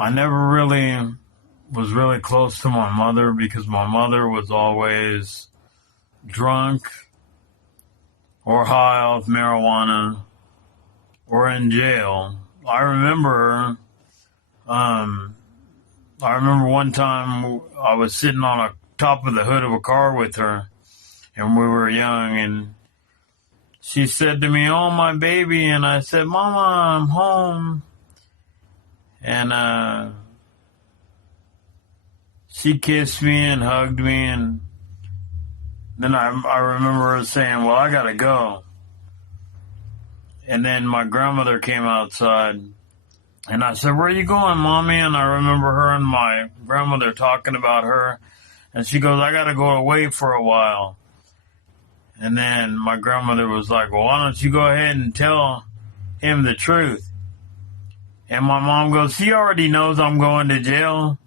I never really was really close to my mother because my mother was always drunk or high off marijuana or in jail. Um, I remember one time I was sitting on a top of the hood of a car with her, and we were young, and she said to me, "Oh, my baby," and I said, "Mama, I'm home." And she kissed me and hugged me, and then I remember her saying, "Well, I gotta go." And then my grandmother came outside, and I said, "Where are you going, Mommy?" And I remember her and my grandmother talking about her, and she goes, "I gotta go away for a while." And then my grandmother was like, "Well, why don't you go ahead and tell him the truth?" And my mom goes, "He already knows I'm going to jail."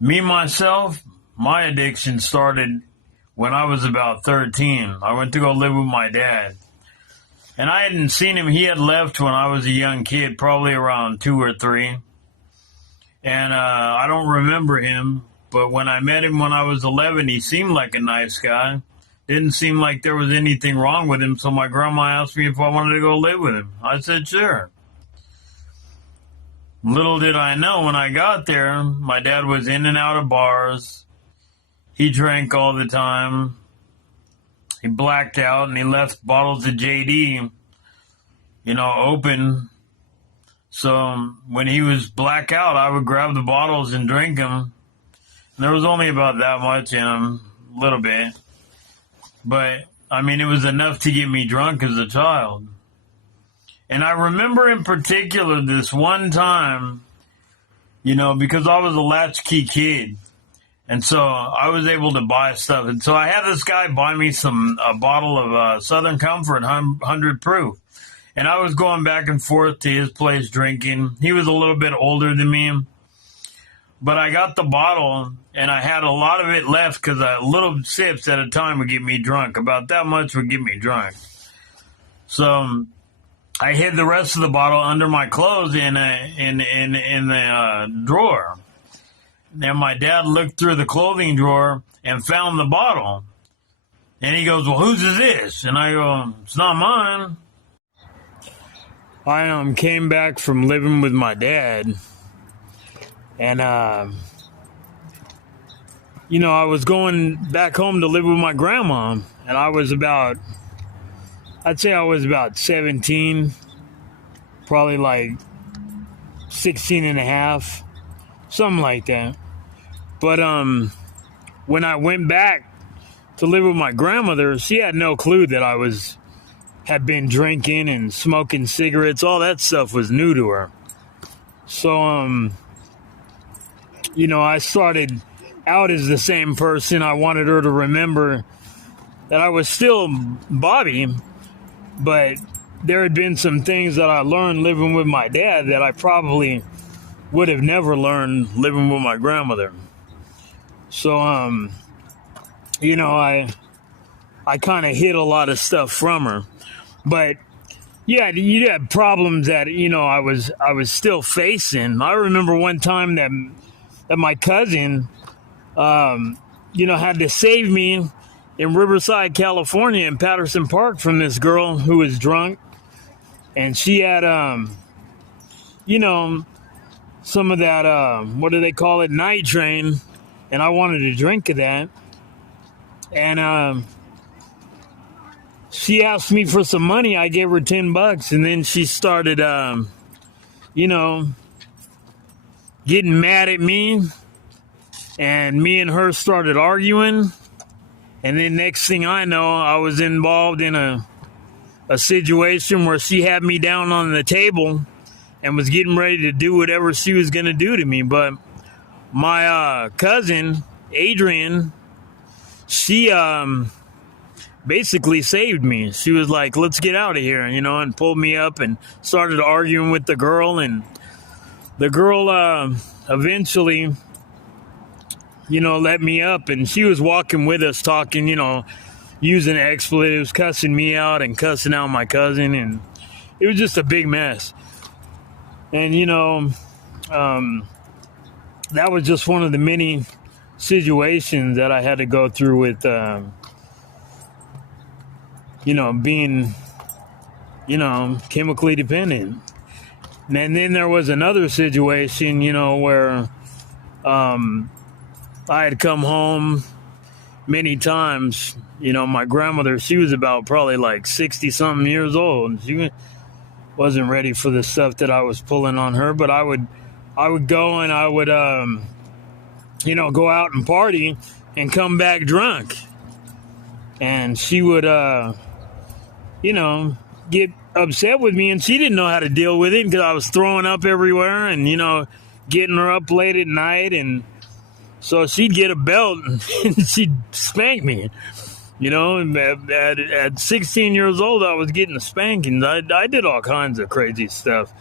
Myself, my addiction started when I was about 13. I went to go live with my dad. And I hadn't seen him. He had left when I was a young kid, probably around 2 or 3. And I don't remember him. But when I met him when I was 11, he seemed like a nice guy. Didn't seem like there was anything wrong with him. So my grandma asked me if I wanted to go live with him. I said, sure. Little did I know, when I got there, my dad was in and out of bars. He drank all the time. He blacked out, and he left bottles of JD, open. So when he was blackout, I would grab the bottles and drink them. And there was only about that much in them, a little bit. But, it was enough to get me drunk as a child. And I remember in particular this one time, because I was a latchkey kid. And so I was able to buy stuff. And so I had this guy buy me a bottle of Southern Comfort 100 proof. And I was going back and forth to his place drinking. He was a little bit older than me. But I got the bottle, and I had a lot of it left because little sips at a time would get me drunk. About that much would get me drunk. So I hid the rest of the bottle under my clothes in the drawer. And my dad looked through the clothing drawer and found the bottle. And he goes, "Well, whose is this?" And I go, "It's not mine." I came back from living with my dad. And, I was going back home to live with my grandma. And I'd say I was about 17, probably like 16 and a half, something like that. But when I went back to live with my grandmother, she had no clue that I had been drinking and smoking cigarettes. All that stuff was new to her. So, I started out as the same person. I wanted her to remember that I was still Bobby, but there had been some things that I learned living with my dad that I probably would have never learned living with my grandmother. So, I kind of hid a lot of stuff from her. But, yeah, you had problems that, I was still facing. I remember one time that my cousin, had to save me in Riverside, California, in Patterson Park from this girl who was drunk. And she had, some of that, what do they call it, night train. And I wanted a drink of that. And she asked me for some money. I gave her $10. And then she started, getting mad at me. And me and her started arguing. And then next thing I know, I was involved in a situation where she had me down on the table and was getting ready to do whatever she was going to do to me. But my cousin, Adrian, she basically saved me. She was like, "Let's get out of here," and pulled me up and started arguing with the girl. And the girl eventually, let me up, and she was walking with us talking, using expletives, cussing me out and cussing out my cousin, and it was just a big mess. And that was just one of the many situations that I had to go through with being chemically dependent. And then there was another situation where I had come home many times. My grandmother, she was about probably like 60 something years old, and she wasn't ready for the stuff that I was pulling on her. But I would go and I would go out and party and come back drunk, and she would get upset with me, and she didn't know how to deal with it because I was throwing up everywhere and getting her up late at night. And so she'd get a belt and she'd spank me. At 16 years old, I was getting spankings. I did all kinds of crazy stuff.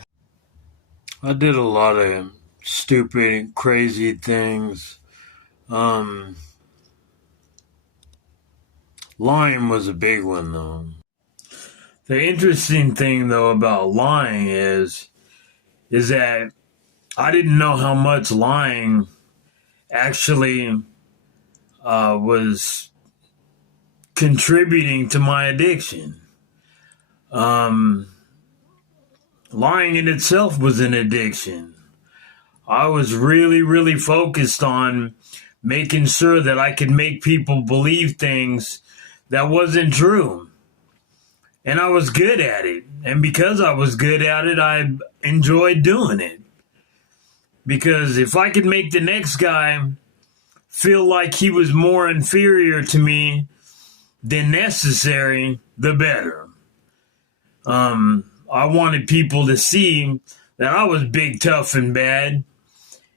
I did a lot of stupid, crazy things. Lying was a big one, though. The interesting thing, though, about lying is that I didn't know how much lying actually was contributing to my addiction. Lying in itself was an addiction. I was really, really focused on making sure that I could make people believe things that wasn't true. And I was good at it. And because I was good at it, I enjoyed doing it. Because if I could make the next guy feel like he was more inferior to me than necessary, the better. I wanted people to see that I was big, tough, and bad,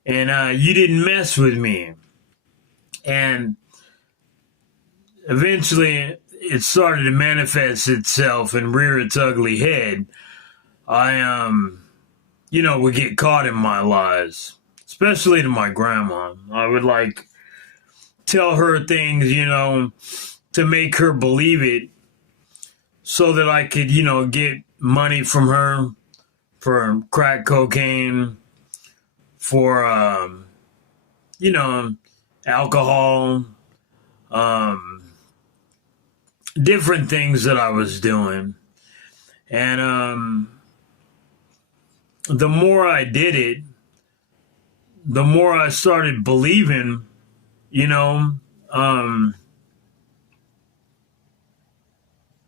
and you didn't mess with me. And eventually, it started to manifest itself and rear its ugly head. I, would get caught in my lies, especially to my grandma. I would tell her things, to make her believe it so that I could, get money from her for crack cocaine, for, alcohol, different things that I was doing. And the more I did it, the more I started believing,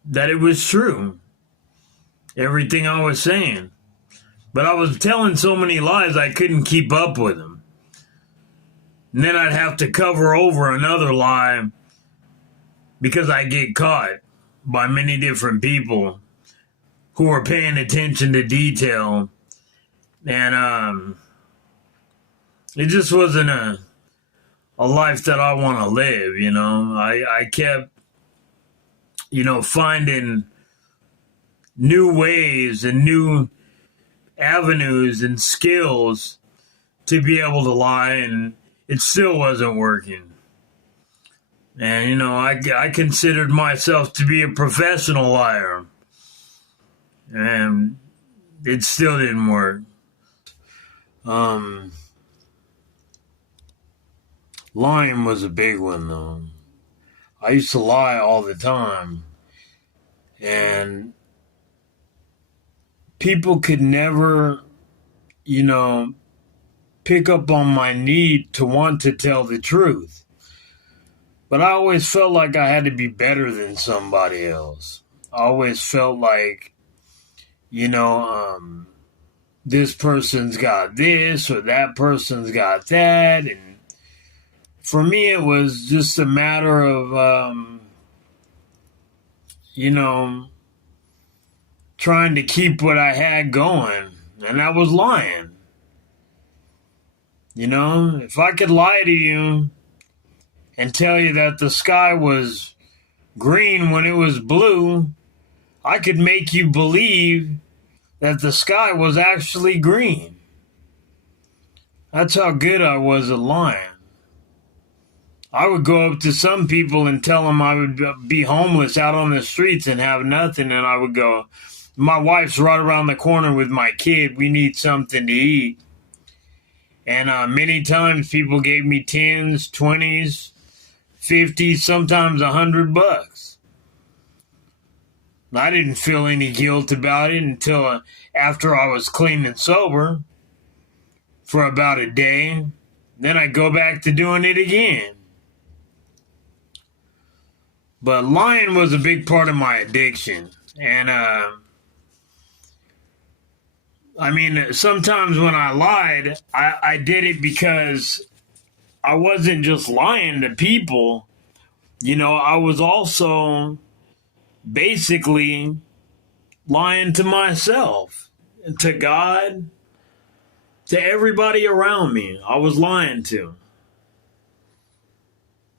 that it was true. Everything I was saying. But I was telling so many lies I couldn't keep up with them. And then I'd have to cover over another lie because I get caught by many different people who were paying attention to detail. And it just wasn't a life that I want to live, I kept, finding new ways and new avenues and skills to be able to lie, and it still wasn't working. And, I considered myself to be a professional liar, and it still didn't work. Lying was a big one, though. I used to lie all the time, and people could never, pick up on my need to want to tell the truth. But I always felt like I had to be better than somebody else. I always felt like, this person's got this or that person's got that. And for me, it was just a matter of, trying to keep what I had going. And I was lying. If I could lie to you and tell you that the sky was green when it was blue, I could make you believe that the sky was actually green. That's how good I was at lying. I would go up to some people and tell them I would be homeless out on the streets and have nothing, and I would go, my wife's right around the corner with my kid. We need something to eat. And many times people gave me 10s, 20s, 50s, sometimes $100. I didn't feel any guilt about it until after I was clean and sober for about a day. Then I go back to doing it again. But lying was a big part of my addiction. And, I mean, sometimes when I lied, I did it because I wasn't just lying to people. You know, I was also basically lying to myself, to God, to everybody around me. I was lying to.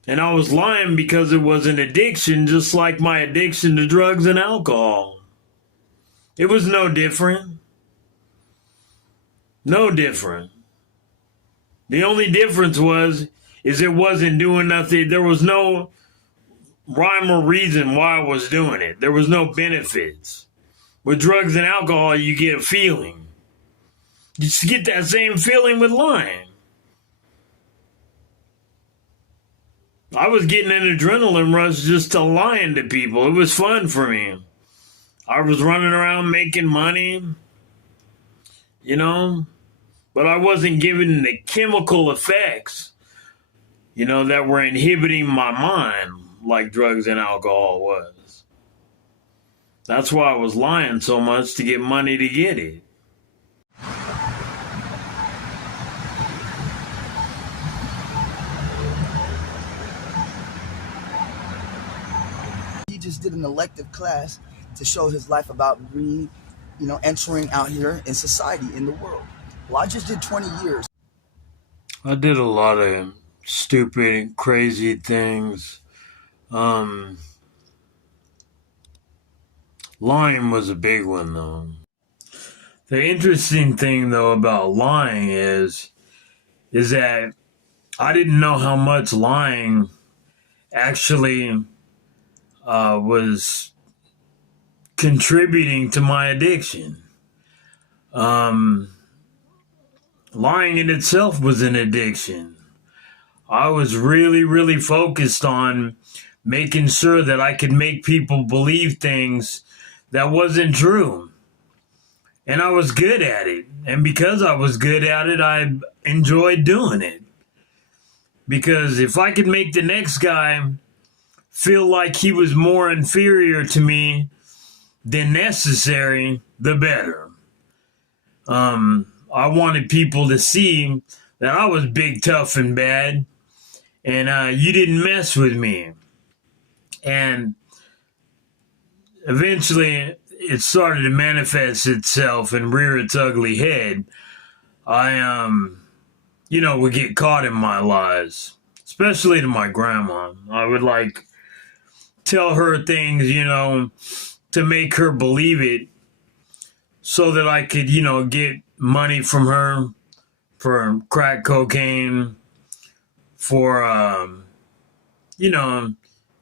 And I was lying because it was an addiction, just like my addiction to drugs and alcohol. It was no different. No different. The only difference is it wasn't doing nothing. There was no rhyme or reason why I was doing it. There was no benefits. With drugs and alcohol, you get a feeling. You just get that same feeling with lying. I was getting an adrenaline rush just to lying to people. It was fun for me. I was running around making money, you know, but I wasn't given the chemical effects, you know, that were inhibiting my mind like drugs and alcohol was. That's why I was lying so much, to get money to get it. He just did an elective class to show his life about entering out here in society, in the world. Well, I just did 20 years. I did a lot of stupid, crazy things. Lying was a big one, though. The interesting thing, though, about lying is that I didn't know how much lying actually was contributing to my addiction. Lying in itself was an addiction. I was really, really focused on making sure that I could make people believe things that wasn't true. And I was good at it. And because I was good at it, I enjoyed doing it. Because if I could make the next guy feel like he was more inferior to me than necessary, the better. I wanted people to see that I was big, tough, and bad, and you didn't mess with me. And eventually, it started to manifest itself and rear its ugly head. I, would get caught in my lies, especially to my grandma. I would, tell her things, to make her believe it so that I could, get money from her for crack cocaine, for,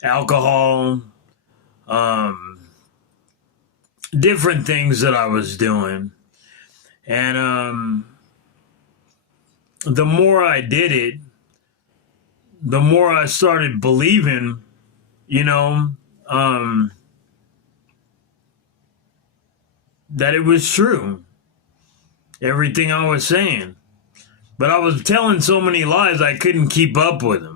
alcohol, different things that I was doing. And the more I did it, the more I started believing, that it was true. Everything I was saying. But I was telling so many lies I couldn't keep up with them.